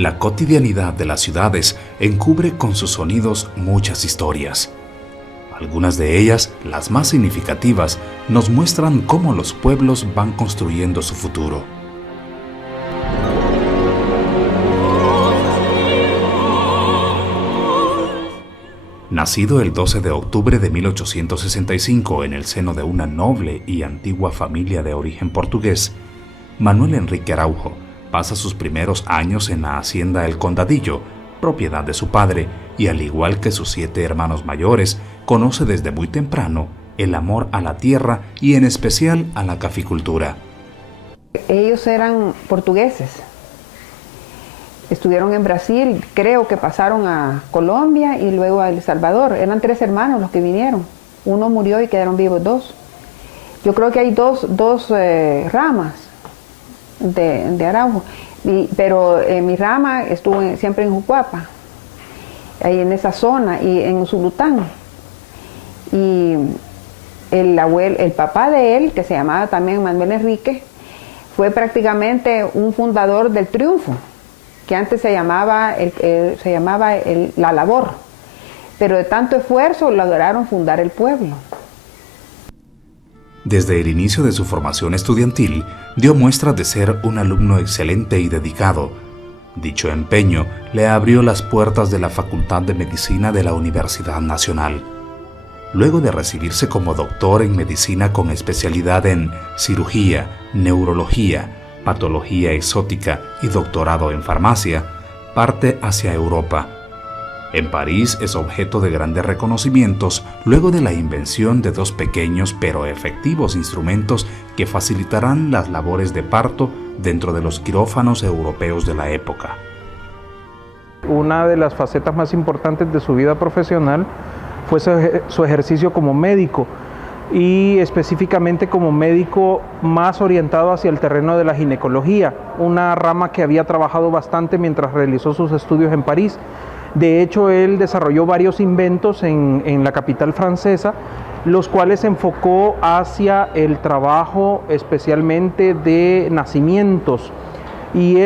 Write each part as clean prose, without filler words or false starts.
La cotidianidad de las ciudades encubre con sus sonidos muchas historias. Algunas de ellas, las más significativas, nos muestran cómo los pueblos van construyendo su futuro. Nacido el 12 de octubre de 1865 en el seno de una noble y antigua familia de origen portugués, Manuel Enrique Araujo pasa sus primeros años en la hacienda El Condadillo, propiedad de su padre, y al igual que sus 7 hermanos mayores, conoce desde muy temprano el amor a la tierra y en especial a la caficultura. Ellos eran portugueses. Estuvieron en Brasil, creo que pasaron a Colombia y luego a El Salvador. Eran 3 hermanos los que vinieron. Uno murió y quedaron vivos 2. Yo creo que hay dos ramas de Araujo. Pero mi rama estuvo siempre en Jucuapa, ahí en esa zona, y en Usulután. Y el papá de él, que se llamaba también Manuel Enrique, fue prácticamente un fundador del Triunfo, que antes se llamaba La Labor, pero de tanto esfuerzo lograron fundar el pueblo. Desde el inicio de su formación estudiantil, dio muestras de ser un alumno excelente y dedicado. Dicho empeño le abrió las puertas de la Facultad de Medicina de la Universidad Nacional. Luego de recibirse como doctor en medicina con especialidad en cirugía, neurología, patología exótica y doctorado en farmacia, parte hacia Europa. En París es objeto de grandes reconocimientos luego de la invención de 2 pequeños pero efectivos instrumentos que facilitarán las labores de parto dentro de los quirófanos europeos de la época. Una de las facetas más importantes de su vida profesional fue su ejercicio como médico, y específicamente como médico más orientado hacia el terreno de la ginecología, una rama que había trabajado bastante mientras realizó sus estudios en París. De hecho, él desarrolló varios inventos en la capital francesa, los cuales se enfocó hacia el trabajo especialmente de nacimientos. Y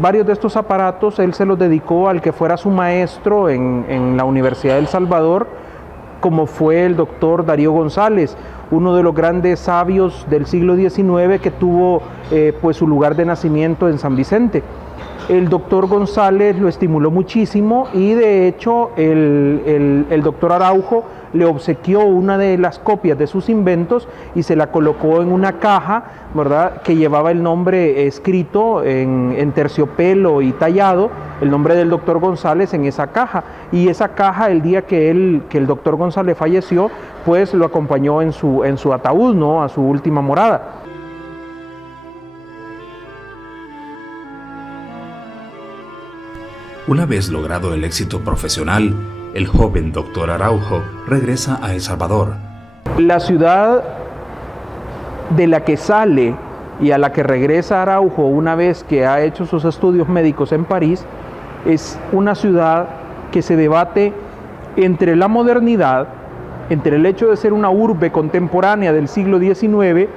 varios de estos aparatos él se los dedicó al que fuera su maestro en la Universidad de El Salvador, como fue el doctor Darío González, uno de los grandes sabios del siglo XIX que tuvo pues su lugar de nacimiento en San Vicente. El doctor González lo estimuló muchísimo y de hecho el doctor Araujo le obsequió una de las copias de sus inventos y se la colocó en una caja, ¿verdad?, que llevaba el nombre escrito en terciopelo y tallado, el nombre del doctor González en esa caja. Y esa caja, el día que el doctor González falleció, pues lo acompañó en su ataúd, ¿no?, a su última morada. Una vez logrado el éxito profesional, el joven doctor Araujo regresa a El Salvador. La ciudad de la que sale y a la que regresa Araujo una vez que ha hecho sus estudios médicos en París es una ciudad que se debate entre la modernidad, entre el hecho de ser una urbe contemporánea del siglo XIX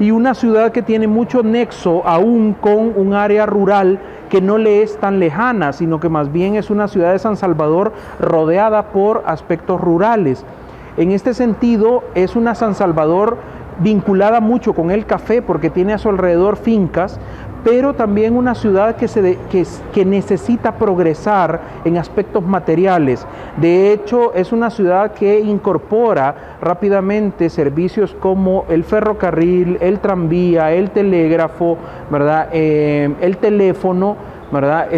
y una ciudad que tiene mucho nexo aún con un área rural que no le es tan lejana, sino que más bien es una ciudad de San Salvador rodeada por aspectos rurales. En este sentido, es una San Salvador vinculada mucho con el café porque tiene a su alrededor fincas, pero también una ciudad que necesita progresar en aspectos materiales. De hecho, es una ciudad que incorpora rápidamente servicios como el ferrocarril, el tranvía, el telégrafo, ¿verdad?, el teléfono, ¿verdad?,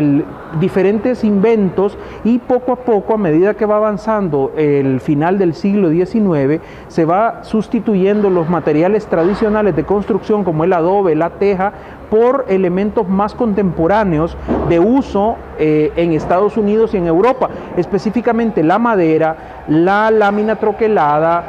diferentes inventos, y poco a poco, a medida que va avanzando el final del siglo XIX, se va sustituyendo los materiales tradicionales de construcción como el adobe, la teja, por elementos más contemporáneos de uso en Estados Unidos y en Europa, específicamente la madera, la lámina troquelada,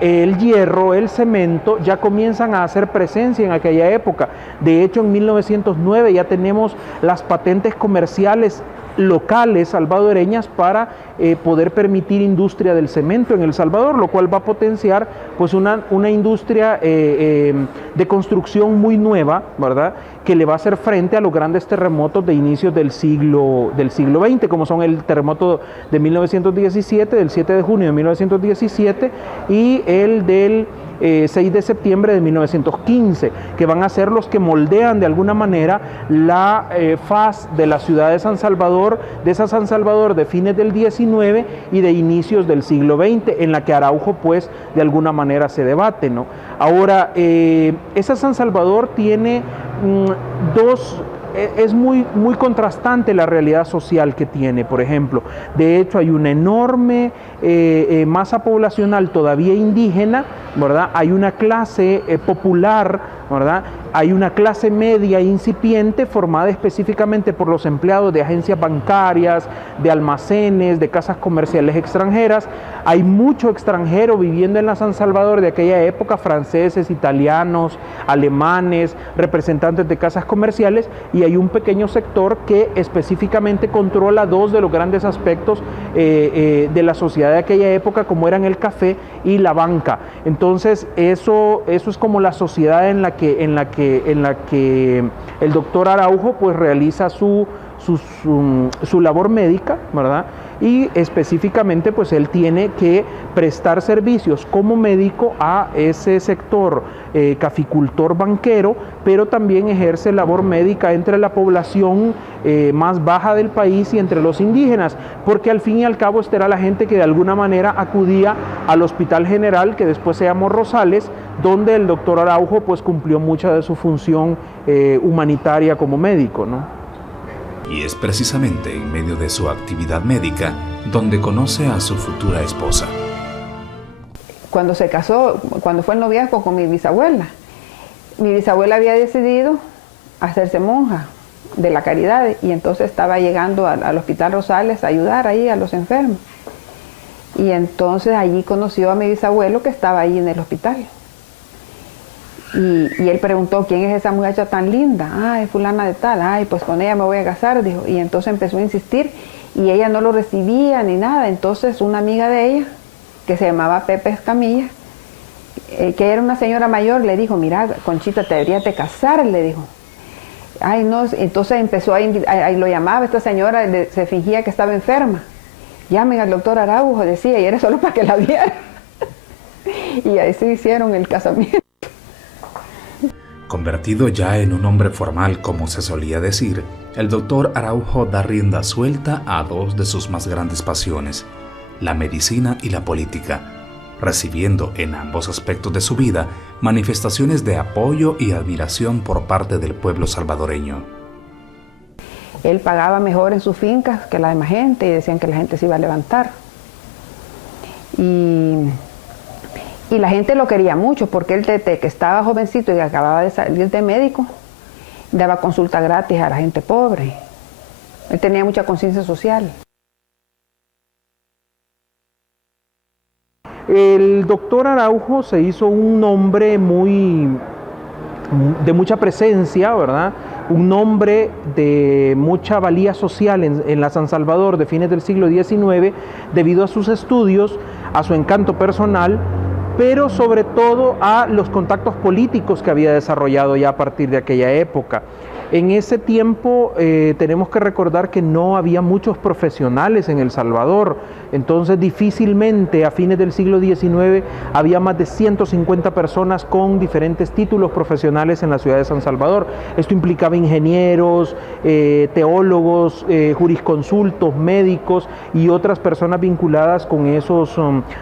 el hierro, el cemento, ya comienzan a hacer presencia en aquella época. De hecho, en 1909 ya tenemos las patentes comerciales locales salvadoreñas para poder permitir industria del cemento en El Salvador, lo cual va a potenciar pues una industria de construcción muy nueva, ¿verdad?, que le va a hacer frente a los grandes terremotos de inicios del siglo XX, como son el terremoto de 1917, del 7 de junio de 1917, y el del 6 de septiembre de 1915, que van a ser los que moldean de alguna manera la faz de la ciudad de San Salvador, de esa San Salvador de fines del 19 y de inicios del siglo XX, en la que Araujo pues de alguna manera se debate, ¿no? Ahora, esa San Salvador tiene es muy contrastante la realidad social que tiene, por ejemplo. De hecho, hay una enorme masa poblacional todavía indígena, ¿verdad? Hay una clase popular, ¿verdad? Hay una clase media incipiente formada específicamente por los empleados de agencias bancarias, de almacenes, de casas comerciales extranjeras. Hay mucho extranjero viviendo en la San Salvador de aquella época, franceses, italianos, alemanes, representantes de casas comerciales, y hay un pequeño sector que específicamente controla dos de los grandes aspectos de la sociedad de aquella época, como eran el café y la banca. Entonces eso es como la sociedad en la que el doctor Araujo pues realiza su labor médica, ¿verdad? Y específicamente pues él tiene que prestar servicios como médico a ese sector caficultor banquero, pero también ejerce labor médica entre la población más baja del país y entre los indígenas, porque al fin y al cabo esta era la gente que de alguna manera acudía al Hospital General, que después se llamó Rosales, donde el doctor Araujo pues cumplió mucha de su función humanitaria como médico, ¿no? Y es precisamente en medio de su actividad médica donde conoce a su futura esposa. Cuando se casó, cuando fue el noviazgo con mi bisabuela había decidido hacerse monja de la caridad, y entonces estaba llegando al Hospital Rosales a ayudar ahí a los enfermos. Y entonces allí conoció a mi bisabuelo, que estaba ahí en el hospital. Y él preguntó, ¿quién es esa muchacha tan linda? Ay, fulana de tal. Ay, pues con ella me voy a casar, dijo. Y entonces empezó a insistir, y ella no lo recibía ni nada. Entonces una amiga de ella, que se llamaba Pepe Escamilla, que era una señora mayor, le dijo, mira, Conchita, te deberías de casar, le dijo. Ay, no. Entonces empezó lo llamaba esta señora, se fingía que estaba enferma. Llamen al doctor Araujo, decía, y era solo para que la viera. Y así hicieron el casamiento. Convertido ya en un hombre formal, como se solía decir, el doctor Araujo da rienda suelta a dos de sus más grandes pasiones, la medicina y la política, recibiendo en ambos aspectos de su vida manifestaciones de apoyo y admiración por parte del pueblo salvadoreño. Él pagaba mejor en sus fincas que la demás gente, y decían que la gente se iba a levantar. Y la gente lo quería mucho, porque él desde que estaba jovencito y acababa de salir de médico, daba consulta gratis a la gente pobre. Él tenía mucha conciencia social. El doctor Araujo se hizo un nombre de mucha presencia, ¿verdad? Un nombre de mucha valía social en la San Salvador de fines del siglo XIX, debido a sus estudios, a su encanto personal, pero sobre todo a los contactos políticos que había desarrollado ya a partir de aquella época. En ese tiempo tenemos que recordar que no había muchos profesionales en El Salvador, entonces difícilmente a fines del siglo XIX había más de 150 personas con diferentes títulos profesionales en la ciudad de San Salvador. Esto implicaba ingenieros, teólogos, jurisconsultos, médicos y otras personas vinculadas con esos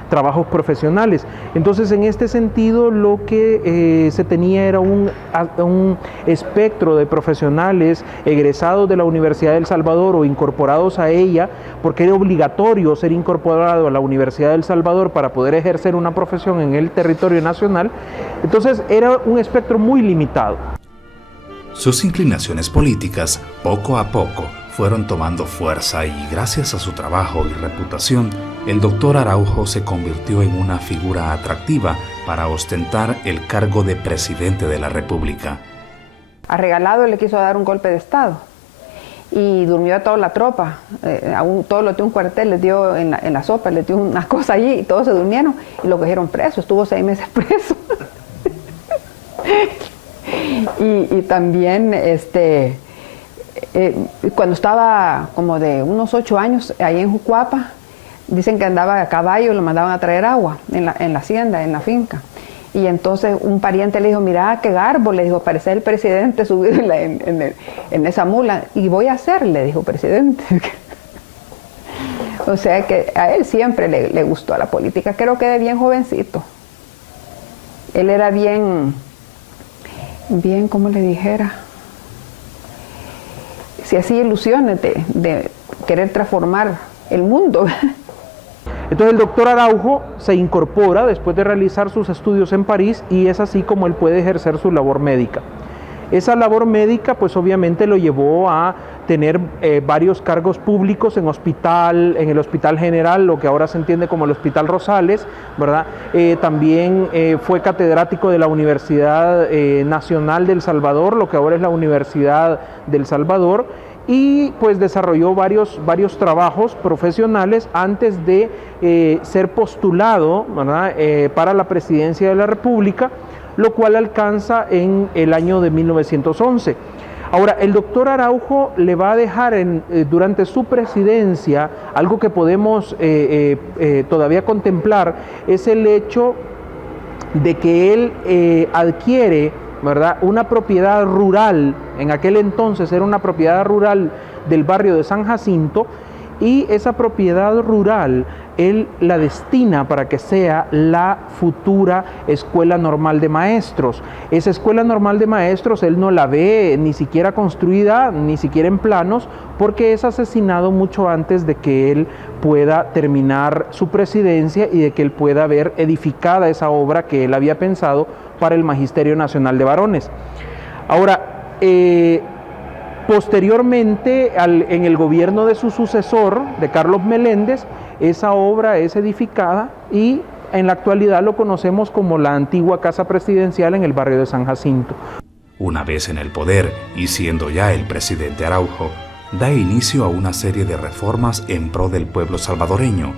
trabajos profesionales. Entonces, en este sentido, lo que se tenía era un espectro de profesionales egresados de la Universidad de El Salvador o incorporados a ella, porque era obligatorio ser incorporado a la Universidad de El Salvador para poder ejercer una profesión en el territorio nacional. Entonces era un espectro muy limitado. Sus inclinaciones políticas, poco a poco, fueron tomando fuerza, y gracias a su trabajo y reputación, el doctor Araujo se convirtió en una figura atractiva para ostentar el cargo de presidente de la República. A Regalado le quiso dar un golpe de Estado, y durmió a toda la tropa, todos los de un cuartel les dio en la sopa, les dio una cosa allí y todos se durmieron y lo cogieron preso, estuvo 6 meses preso. y también cuando estaba como de unos 8 años ahí en Jucuapa, dicen que andaba a caballo y lo mandaban a traer agua en la hacienda, en la finca. Y entonces un pariente le dijo, mira, qué garbo, le dijo, parece el presidente subido en esa mula. Y voy a hacer, le dijo, presidente. O sea que a él siempre le gustó la política. Creo que de bien jovencito. Él era bien, como le dijera, se hacía ilusiones de querer transformar el mundo. Entonces el doctor Araujo se incorpora después de realizar sus estudios en París y es así como él puede ejercer su labor médica. Esa labor médica pues obviamente lo llevó a tener varios cargos públicos en el Hospital General, lo que ahora se entiende como el Hospital Rosales, ¿verdad? También fue catedrático de la Universidad Nacional del Salvador, lo que ahora es la Universidad del Salvador, y pues desarrolló varios trabajos profesionales antes de ser postulado, ¿verdad? Para la presidencia de la República, lo cual alcanza en el año de 1911. Ahora, el doctor Araujo le va a dejar durante su presidencia algo que podemos todavía contemplar, es el hecho de que él adquiere, ¿verdad?, una propiedad rural. En aquel entonces era una propiedad rural del barrio de San Jacinto, y esa propiedad rural él la destina para que sea la futura Escuela Normal de Maestros. Esa Escuela Normal de Maestros él no la ve ni siquiera construida, ni siquiera en planos, porque es asesinado mucho antes de que él pueda terminar su presidencia y de que él pueda ver edificada esa obra que él había pensado para el Magisterio Nacional de Varones. Ahora, posteriormente, en el gobierno de su sucesor, de Carlos Meléndez, esa obra es edificada y en la actualidad lo conocemos como la antigua Casa Presidencial en el barrio de San Jacinto. Una vez en el poder y siendo ya el presidente Araujo, da inicio a una serie de reformas en pro del pueblo salvadoreño.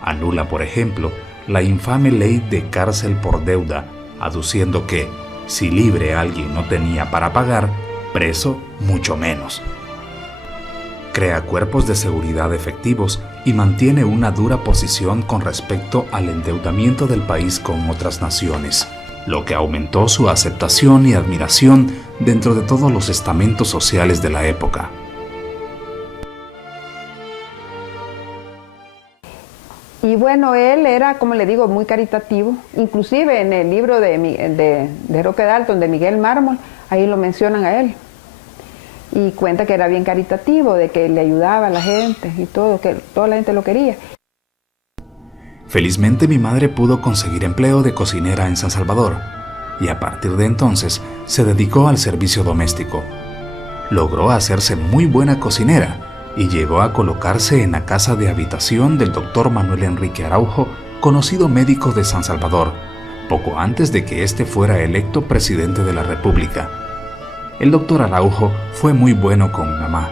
Anula, por ejemplo, la infame ley de cárcel por deuda, aduciendo que, si libre alguien no tenía para pagar, preso mucho menos. Crea cuerpos de seguridad efectivos y mantiene una dura posición con respecto al endeudamiento del país con otras naciones, lo que aumentó su aceptación y admiración dentro de todos los estamentos sociales de la época. Y bueno, él era, como le digo, muy caritativo. Inclusive en el libro de Roque Dalton, de Miguel Mármol, ahí lo mencionan a él. Y cuenta que era bien caritativo, de que le ayudaba a la gente y todo, que toda la gente lo quería. Felizmente mi madre pudo conseguir empleo de cocinera en San Salvador y a partir de entonces se dedicó al servicio doméstico. Logró hacerse muy buena cocinera y llegó a colocarse en la casa de habitación del doctor Manuel Enrique Araujo, conocido médico de San Salvador, poco antes de que éste fuera electo presidente de la República. El doctor Araujo fue muy bueno con mamá,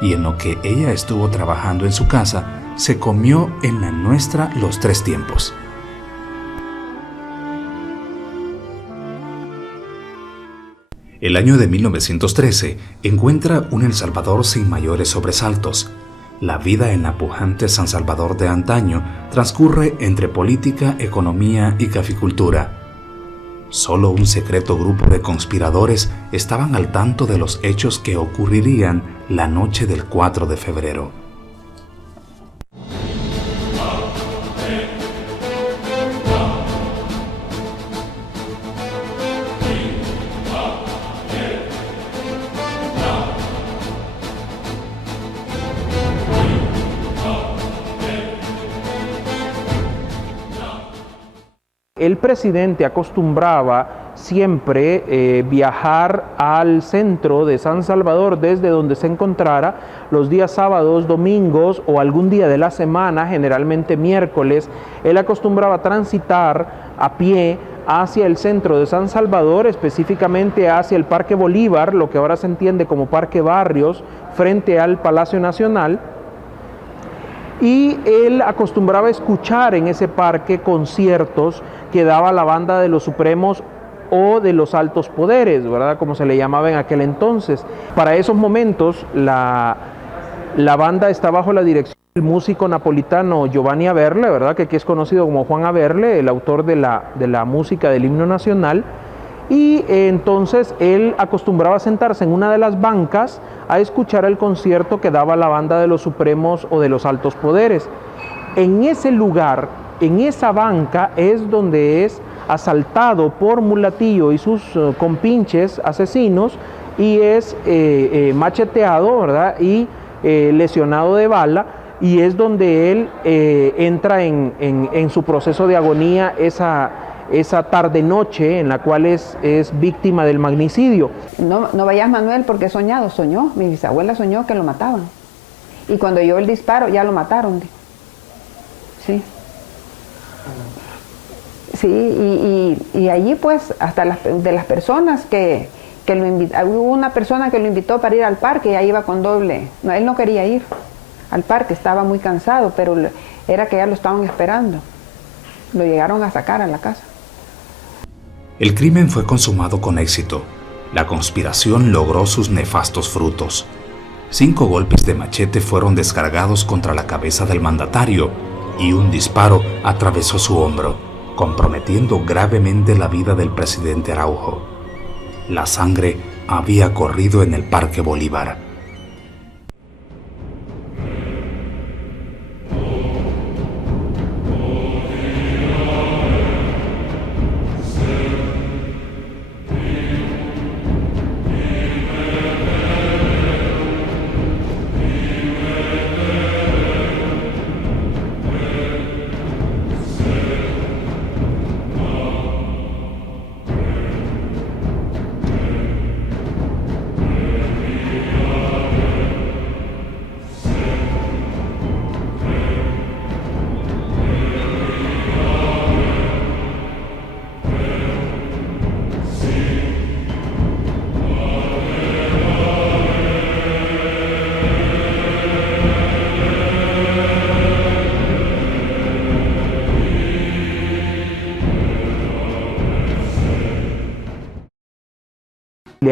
y en lo que ella estuvo trabajando en su casa, se comió en la nuestra los 3 tiempos. El año de 1913 encuentra un El Salvador sin mayores sobresaltos. La vida en la pujante San Salvador de antaño transcurre entre política, economía y caficultura. Solo un secreto grupo de conspiradores estaban al tanto de los hechos que ocurrirían la noche del 4 de febrero. El presidente acostumbraba siempre viajar al centro de San Salvador desde donde se encontrara los días sábados, domingos o algún día de la semana, generalmente miércoles. Él acostumbraba transitar a pie hacia el centro de San Salvador, específicamente hacia el Parque Bolívar, lo que ahora se entiende como Parque Barrios, frente al Palacio Nacional. Y él acostumbraba a escuchar en ese parque conciertos que daba la Banda de los Supremos o de los Altos Poderes, ¿verdad?, como se le llamaba en aquel entonces. Para esos momentos la banda está bajo la dirección del músico napolitano Giovanni Averle, ¿verdad?, que aquí es conocido como Juan Averle, el autor de la música del himno nacional. Y entonces él acostumbraba a sentarse en una de las bancas a escuchar el concierto que daba la Banda de los Supremos o de los Altos Poderes. En ese lugar, en esa banca, es donde es asaltado por Mulatillo y sus compinches asesinos y es macheteado, ¿verdad?, y lesionado de bala, y es donde él entra en su proceso de agonía esa tarde-noche en la cual es víctima del magnicidio. No vayas, Manuel, porque soñó, mi bisabuela soñó que lo mataban. Y cuando oyó el disparo, ya lo mataron. Sí. Sí, y allí pues, hasta de las personas que lo invitaron, hubo una persona que lo invitó para ir al parque y ahí iba con doble. No, él no quería ir al parque, estaba muy cansado, pero era que ya lo estaban esperando. Lo llegaron a sacar a la casa. El crimen fue consumado con éxito. La conspiración logró sus nefastos frutos. 5 golpes de machete fueron descargados contra la cabeza del mandatario y un disparo atravesó su hombro, comprometiendo gravemente la vida del presidente Araujo. La sangre había corrido en el Parque Bolívar.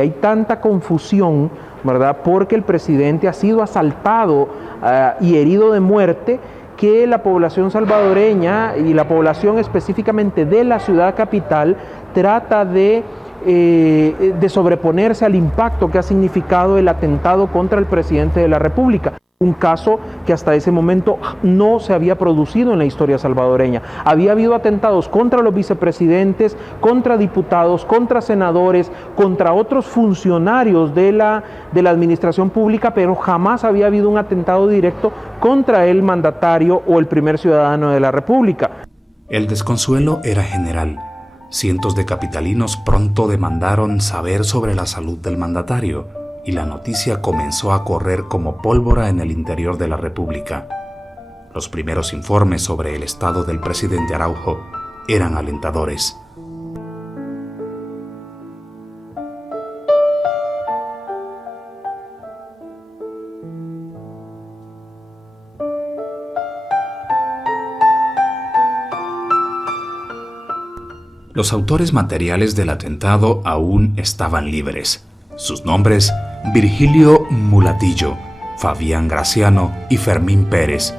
Hay tanta confusión, ¿verdad?, porque el presidente ha sido asaltado y herido de muerte, que la población salvadoreña y la población específicamente de la ciudad capital trata de sobreponerse al impacto que ha significado el atentado contra el presidente de la República. Un caso que hasta ese momento no se había producido en la historia salvadoreña. Había habido atentados contra los vicepresidentes, contra diputados, contra senadores, contra otros funcionarios de la administración pública, pero jamás había habido un atentado directo contra el mandatario o el primer ciudadano de la República. El desconsuelo era general. Cientos de capitalinos pronto demandaron saber sobre la salud del mandatario, y la noticia comenzó a correr como pólvora en el interior de la República. Los primeros informes sobre el estado del presidente Araujo eran alentadores. Los autores materiales del atentado aún estaban libres. Sus nombres: Virgilio Mulatillo, Fabián Graciano y Fermín Pérez,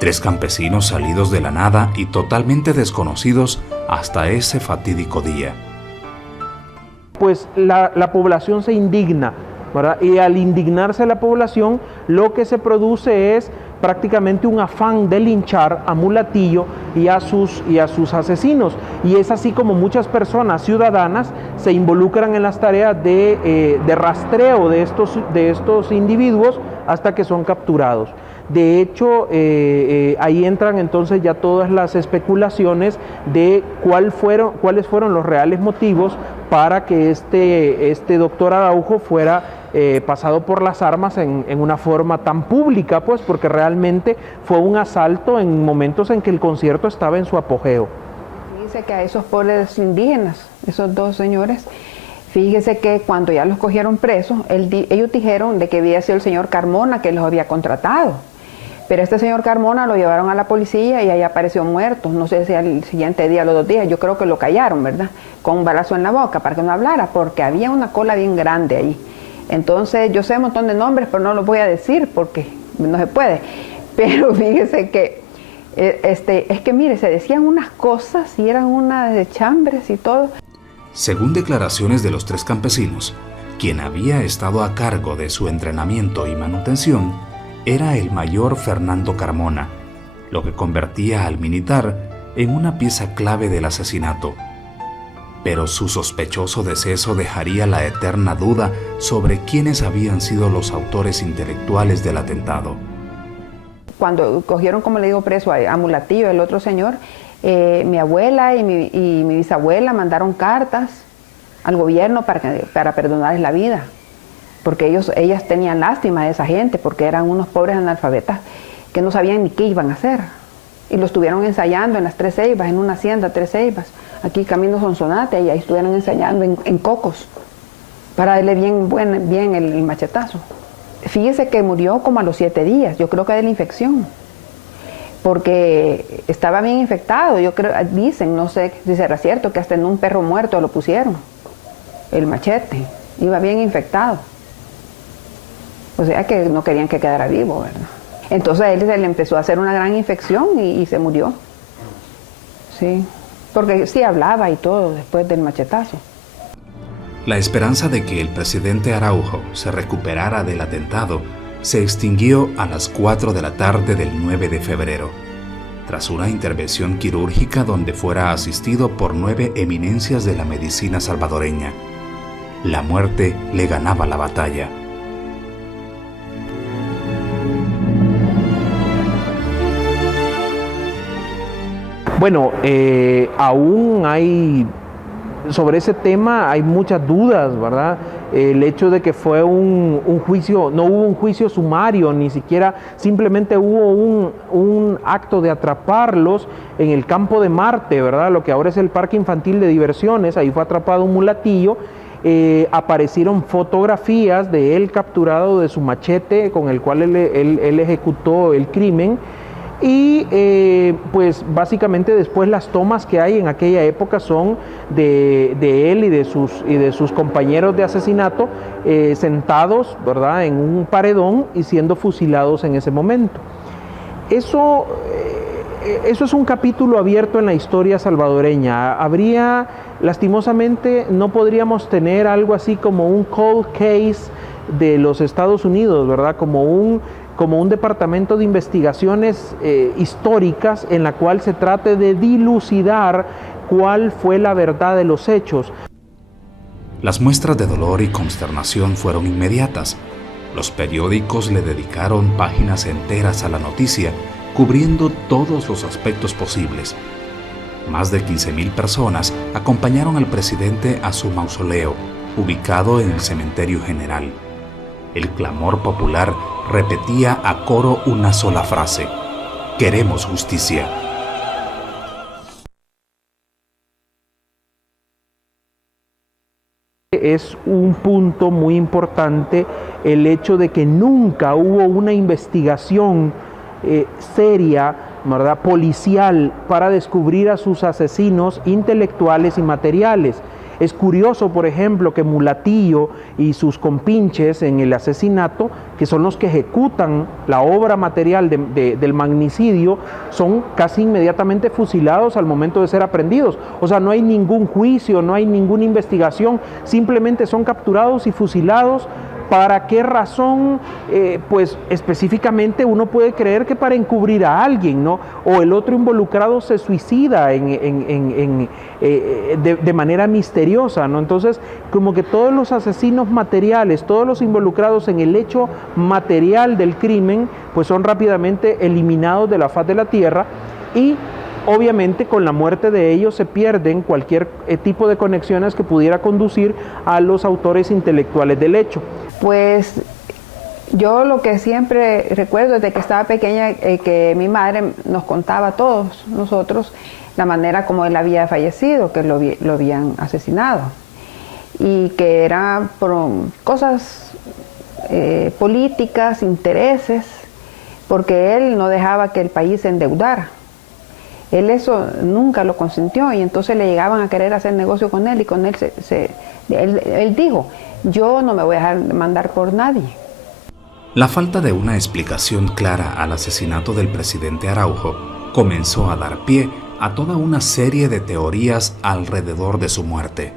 3 campesinos salidos de la nada y totalmente desconocidos hasta ese fatídico día. Pues la población se indigna, ¿verdad? Y al indignarse la población, lo que se produce es prácticamente un afán de linchar a Mulatillo y a sus asesinos. Y es así como muchas personas ciudadanas se involucran en las tareas de rastreo de estos individuos hasta que son capturados. De hecho, ahí entran entonces ya todas las especulaciones de cuáles fueron los reales motivos para que este doctor Araujo fuera pasado por las armas en una forma tan pública, pues porque realmente fue un asalto en momentos en que el concierto estaba en su apogeo. Fíjese que a esos pobres indígenas, esos dos señores, fíjese que cuando ya los cogieron presos, ellos dijeron de que había sido el señor Carmona que los había contratado. Pero este señor Carmona lo llevaron a la policía y ahí apareció muerto. No sé si al siguiente día, los 2 días, yo creo que lo callaron, ¿verdad? Con un balazo en la boca para que no hablara, porque había una cola bien grande ahí. Entonces, yo sé un montón de nombres, pero no los voy a decir porque no se puede. Pero fíjese que, es que mire, se decían unas cosas y eran unas de chambres y todo. Según declaraciones de los 3 campesinos, quien había estado a cargo de su entrenamiento y manutención era el mayor Fernando Carmona, lo que convertía al militar en una pieza clave del asesinato. Pero su sospechoso deceso dejaría la eterna duda sobre quiénes habían sido los autores intelectuales del atentado. Cuando cogieron, como le digo, preso a Mulatillo, el otro señor, mi abuela y mi bisabuela mandaron cartas al gobierno para perdonarles la vida, porque ellas tenían lástima de esa gente, porque eran unos pobres analfabetas que no sabían ni qué iban a hacer. Y lo estuvieron ensayando en las Tres Ceibas, en una hacienda, Tres Ceibas, aquí camino Sonsonate, y ahí estuvieron ensayando en cocos, para darle bien el machetazo. Fíjese que murió como a los 7 días, yo creo que de la infección, porque estaba bien infectado. Yo creo, dicen, no sé si será cierto, que hasta en un perro muerto lo pusieron, el machete, iba bien infectado. O sea que no querían que quedara vivo, ¿verdad? Entonces a él se le empezó a hacer una gran infección y se murió. Sí, porque sí hablaba y todo después del machetazo. La esperanza de que el presidente Araujo se recuperara del atentado se extinguió a las 4 de la tarde del 9 de febrero, tras una intervención quirúrgica donde fuera asistido por 9 eminencias de la medicina salvadoreña. La muerte le ganaba la batalla. Bueno, aún hay, sobre ese tema hay muchas dudas, ¿verdad? El hecho de que fue un juicio, no hubo un juicio sumario, ni siquiera, simplemente hubo un acto de atraparlos en el campo de Marte, ¿verdad? Lo que ahora es el Parque Infantil de Diversiones, ahí fue atrapado un mulatillo. Aparecieron fotografías de él capturado de su machete con el cual él ejecutó el crimen. Y pues básicamente después las tomas que hay en aquella época son de él y de sus compañeros de asesinato sentados, ¿verdad?, en un paredón y siendo fusilados en ese momento. Eso es un capítulo abierto en la historia salvadoreña. Habría, lastimosamente, no podríamos tener algo así como un cold case de los Estados Unidos, ¿verdad?, como un departamento de investigaciones históricas en la cual se trate de dilucidar cuál fue la verdad de los hechos. Las muestras de dolor y consternación fueron inmediatas. Los periódicos le dedicaron páginas enteras a la noticia, cubriendo todos los aspectos posibles. Más de 15,000 personas acompañaron al presidente a su mausoleo, ubicado en el Cementerio General. El clamor popular repetía a coro una sola frase: «Queremos justicia». Es un punto muy importante el hecho de que nunca hubo una investigación seria, ¿verdad?, policial, para descubrir a sus asesinos intelectuales y materiales. Es curioso, por ejemplo, que Mulatillo y sus compinches en el asesinato, que son los que ejecutan la obra material del magnicidio, son casi inmediatamente fusilados al momento de ser aprehendidos. O sea, no hay ningún juicio, no hay ninguna investigación, simplemente son capturados y fusilados. ¿Para qué razón? Pues específicamente uno puede creer que para encubrir a alguien, ¿no? O el otro involucrado se suicida de manera misteriosa, ¿no? Entonces, como que todos los asesinos materiales, todos los involucrados en el hecho material del crimen, pues son rápidamente eliminados de la faz de la tierra, y obviamente con la muerte de ellos se pierden cualquier tipo de conexiones que pudiera conducir a los autores intelectuales del hecho. Pues yo lo que siempre recuerdo desde que estaba pequeña, que mi madre nos contaba a todos nosotros, la manera como él había fallecido, que lo habían asesinado, y que era por cosas políticas, intereses, porque él no dejaba que el país se endeudara. Él eso nunca lo consintió, y entonces le llegaban a querer hacer negocio con él, y con él él dijo, yo no me voy a dejar mandar por nadie. La falta de una explicación clara al asesinato del presidente Araujo comenzó a dar pie a toda una serie de teorías alrededor de su muerte.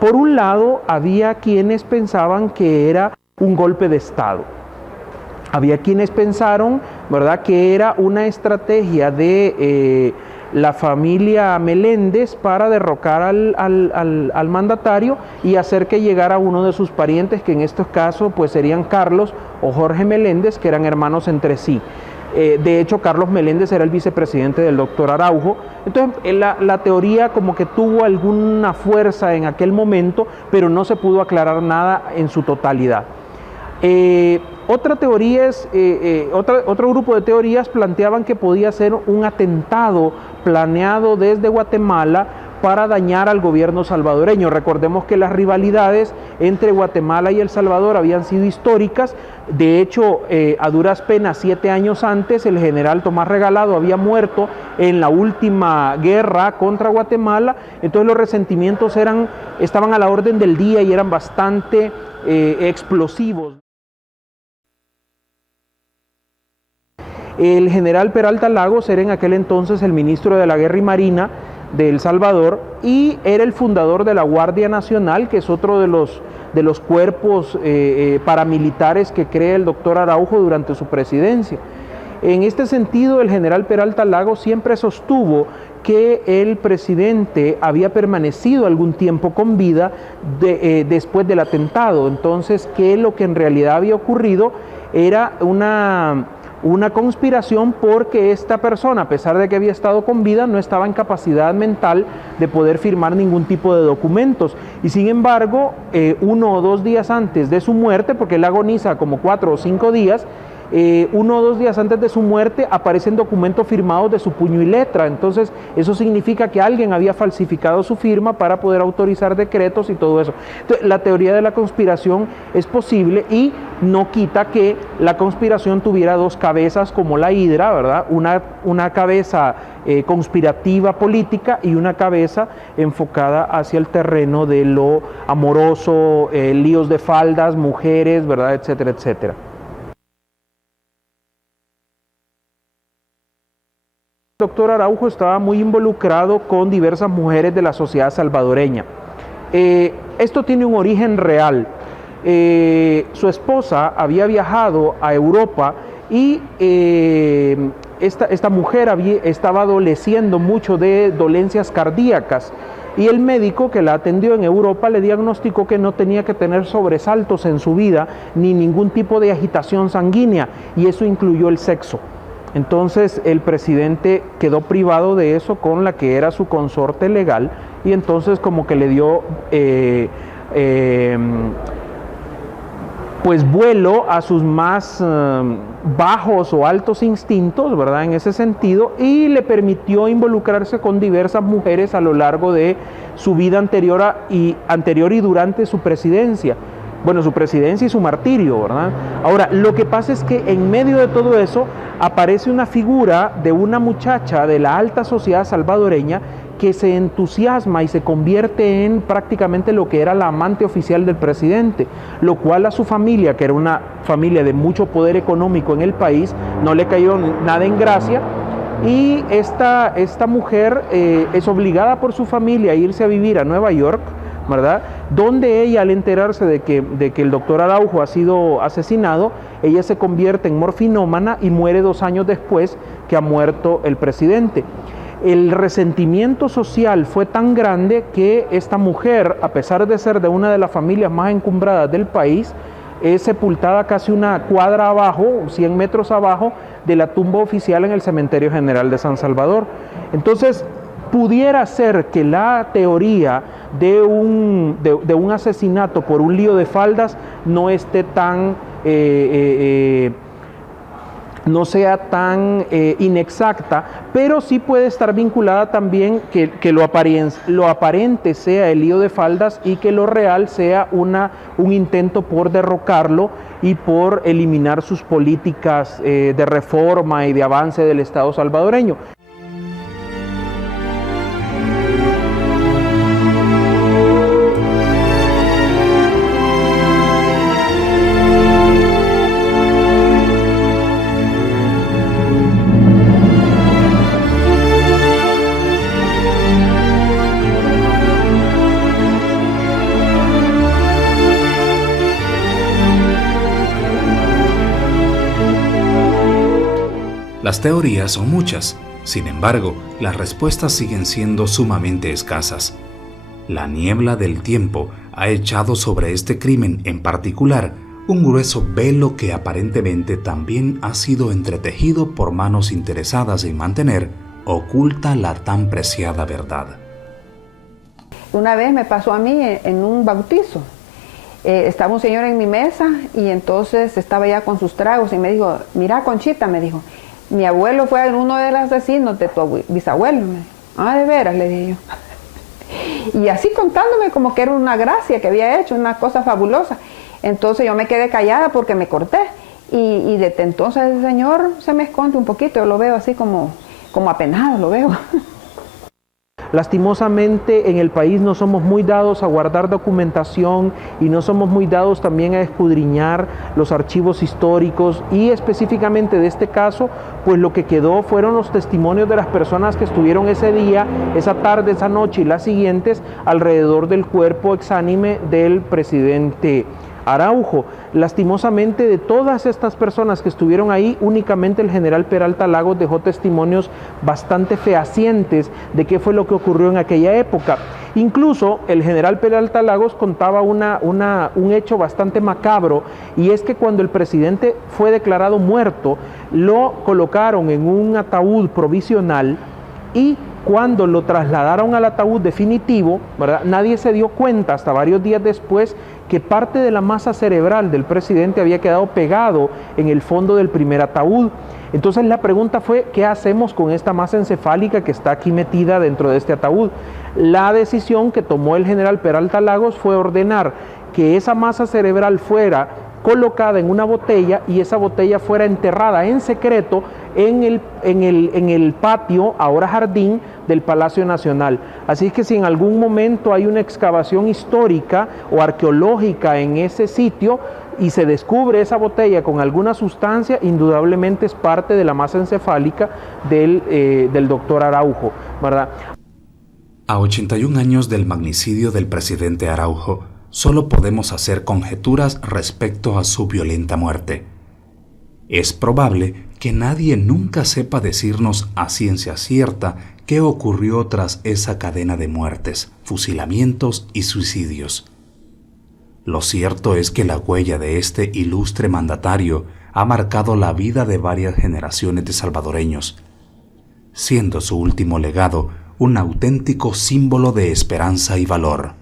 Por un lado, había quienes pensaban que era un golpe de Estado. Había quienes pensaron, ¿verdad?, que era una estrategia de la familia Meléndez para derrocar al mandatario y hacer que llegara uno de sus parientes, que en estos casos pues serían Carlos o Jorge Meléndez, que eran hermanos entre sí. De hecho, Carlos Meléndez era el vicepresidente del doctor Araujo. Entonces, la teoría como que tuvo alguna fuerza en aquel momento, pero no se pudo aclarar nada en su totalidad. Otra teoría otro grupo de teorías planteaban que podía ser un atentado planeado desde Guatemala para dañar al gobierno salvadoreño. Recordemos que las rivalidades entre Guatemala y El Salvador habían sido históricas. De hecho, a duras penas 7 años antes, el general Tomás Regalado había muerto en la última guerra contra Guatemala. Entonces los resentimientos estaban a la orden del día y eran bastante explosivos. El general Peralta Lagos era en aquel entonces el ministro de la Guerra y Marina de El Salvador y era el fundador de la Guardia Nacional, que es otro de los cuerpos paramilitares que crea el doctor Araujo durante su presidencia. En este sentido, el general Peralta Lagos siempre sostuvo que el presidente había permanecido algún tiempo con vida después del atentado. Entonces, que lo que en realidad había ocurrido era una conspiración, porque esta persona, a pesar de que había estado con vida, no estaba en capacidad mental de poder firmar ningún tipo de documentos. Y sin embargo, 1 o 2 días antes de su muerte, porque él agoniza como 4 o 5 días, 1 o 2 días antes de su muerte aparecen documentos firmados de su puño y letra. Entonces eso significa que alguien había falsificado su firma para poder autorizar decretos y todo eso. Entonces, la teoría de la conspiración es posible y no quita que la conspiración tuviera 2 cabezas como la hidra, ¿verdad? Una cabeza conspirativa política y una cabeza enfocada hacia el terreno de lo amoroso, líos de faldas, mujeres, ¿verdad?, etcétera, etcétera. El doctor Araujo estaba muy involucrado con diversas mujeres de la sociedad salvadoreña. Esto tiene un origen real. Su esposa había viajado a Europa y esta mujer estaba adoleciendo mucho de dolencias cardíacas, y el médico que la atendió en Europa le diagnosticó que no tenía que tener sobresaltos en su vida ni ningún tipo de agitación sanguínea, y eso incluyó el sexo. Entonces el presidente quedó privado de eso con la que era su consorte legal, y entonces como que le dio pues vuelo a sus más bajos o altos instintos, ¿verdad?, en ese sentido, y le permitió involucrarse con diversas mujeres a lo largo de su vida anterior y durante su presidencia. Bueno, su presidencia y su martirio, ¿verdad? Ahora, lo que pasa es que en medio de todo eso aparece una figura de una muchacha de la alta sociedad salvadoreña que se entusiasma y se convierte en prácticamente lo que era la amante oficial del presidente, lo cual a su familia, que era una familia de mucho poder económico en el país, no le cayó nada en gracia, y esta mujer es obligada por su familia a irse a vivir a Nueva York, ¿verdad?, donde ella, al enterarse de que el doctor Araujo ha sido asesinado, ella se convierte en morfinómana y muere 2 años después que ha muerto el presidente. El resentimiento social fue tan grande que esta mujer, a pesar de ser de una de las familias más encumbradas del país, es sepultada casi una cuadra abajo, 100 metros abajo de la tumba oficial en el Cementerio General de San Salvador. Entonces, pudiera ser que la teoría de un asesinato por un lío de faldas no esté tan no sea tan inexacta, pero sí puede estar vinculada también que lo aparente sea el lío de faldas y que lo real sea un intento por derrocarlo y por eliminar sus políticas de reforma y de avance del Estado salvadoreño. Las teorías son muchas, sin embargo, las respuestas siguen siendo sumamente escasas. La niebla del tiempo ha echado sobre este crimen en particular un grueso velo que aparentemente también ha sido entretejido por manos interesadas en mantener oculta la tan preciada verdad. Una vez me pasó a mí en un bautizo. Estaba un señor en mi mesa y entonces estaba ya con sus tragos y me dijo, mira Conchita, me dijo, mi abuelo fue uno de los asesinos de tu bisabuelo. Ah, de veras, le dije yo. Y así contándome como que era una gracia que había hecho, una cosa fabulosa. Entonces yo me quedé callada porque me corté. Y desde entonces el señor se me esconde un poquito, yo lo veo así como apenado, lo veo. Lastimosamente en el país no somos muy dados a guardar documentación y no somos muy dados también a escudriñar los archivos históricos y específicamente de este caso, pues lo que quedó fueron los testimonios de las personas que estuvieron ese día, esa tarde, esa noche y las siguientes alrededor del cuerpo exánime del presidente Araujo. Lastimosamente de todas estas personas que estuvieron ahí, únicamente el general Peralta Lagos dejó testimonios bastante fehacientes de qué fue lo que ocurrió en aquella época. Incluso el general Peralta Lagos contaba un hecho bastante macabro, y es que cuando el presidente fue declarado muerto, lo colocaron en un ataúd provisional y cuando lo trasladaron al ataúd definitivo, ¿verdad?, nadie se dio cuenta hasta varios días después que parte de la masa cerebral del presidente había quedado pegado en el fondo del primer ataúd. Entonces la pregunta fue, ¿qué hacemos con esta masa encefálica que está aquí metida dentro de este ataúd? La decisión que tomó el general Peralta Lagos fue ordenar que esa masa cerebral fuera colocada en una botella y esa botella fuera enterrada en secreto en el patio, ahora jardín, del Palacio Nacional. Así que si en algún momento hay una excavación histórica o arqueológica en ese sitio y se descubre esa botella con alguna sustancia, indudablemente es parte de la masa encefálica del doctor Araujo, ¿verdad? A 81 años del magnicidio del presidente Araujo, solo podemos hacer conjeturas respecto a su violenta muerte. Es probable que nadie nunca sepa decirnos a ciencia cierta qué ocurrió tras esa cadena de muertes, fusilamientos y suicidios. Lo cierto es que la huella de este ilustre mandatario ha marcado la vida de varias generaciones de salvadoreños, siendo su último legado un auténtico símbolo de esperanza y valor.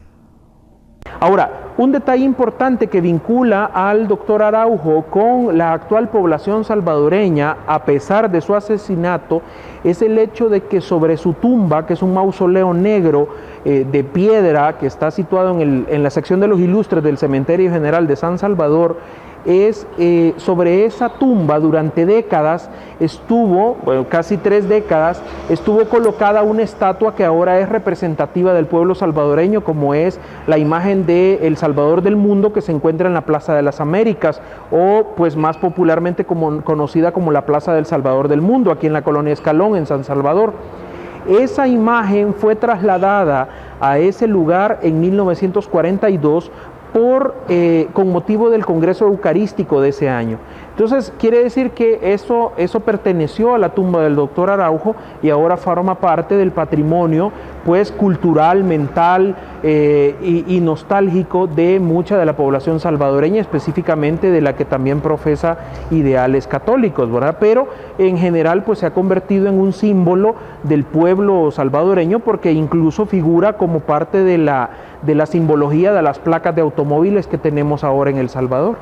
Ahora, un detalle importante que vincula al doctor Araujo con la actual población salvadoreña, a pesar de su asesinato, es el hecho de que sobre su tumba, que es un mausoleo negro de piedra que está situado en la sección de los ilustres del Cementerio General de San Salvador, sobre esa tumba durante décadas casi 3 décadas, estuvo colocada una estatua que ahora es representativa del pueblo salvadoreño, como es la imagen de El Salvador del Mundo, que se encuentra en la Plaza de las Américas, o pues más popularmente conocida como la Plaza del Salvador del Mundo, aquí en la colonia Escalón, en San Salvador. Esa imagen fue trasladada a ese lugar en 1942 con motivo del Congreso Eucarístico de ese año. Entonces quiere decir que eso perteneció a la tumba del doctor Araujo y ahora forma parte del patrimonio pues cultural, mental y nostálgico de mucha de la población salvadoreña, específicamente de la que también profesa ideales católicos, ¿verdad? Pero en general pues se ha convertido en un símbolo del pueblo salvadoreño, porque incluso figura como parte de la simbología de las placas de automóviles que tenemos ahora en El Salvador.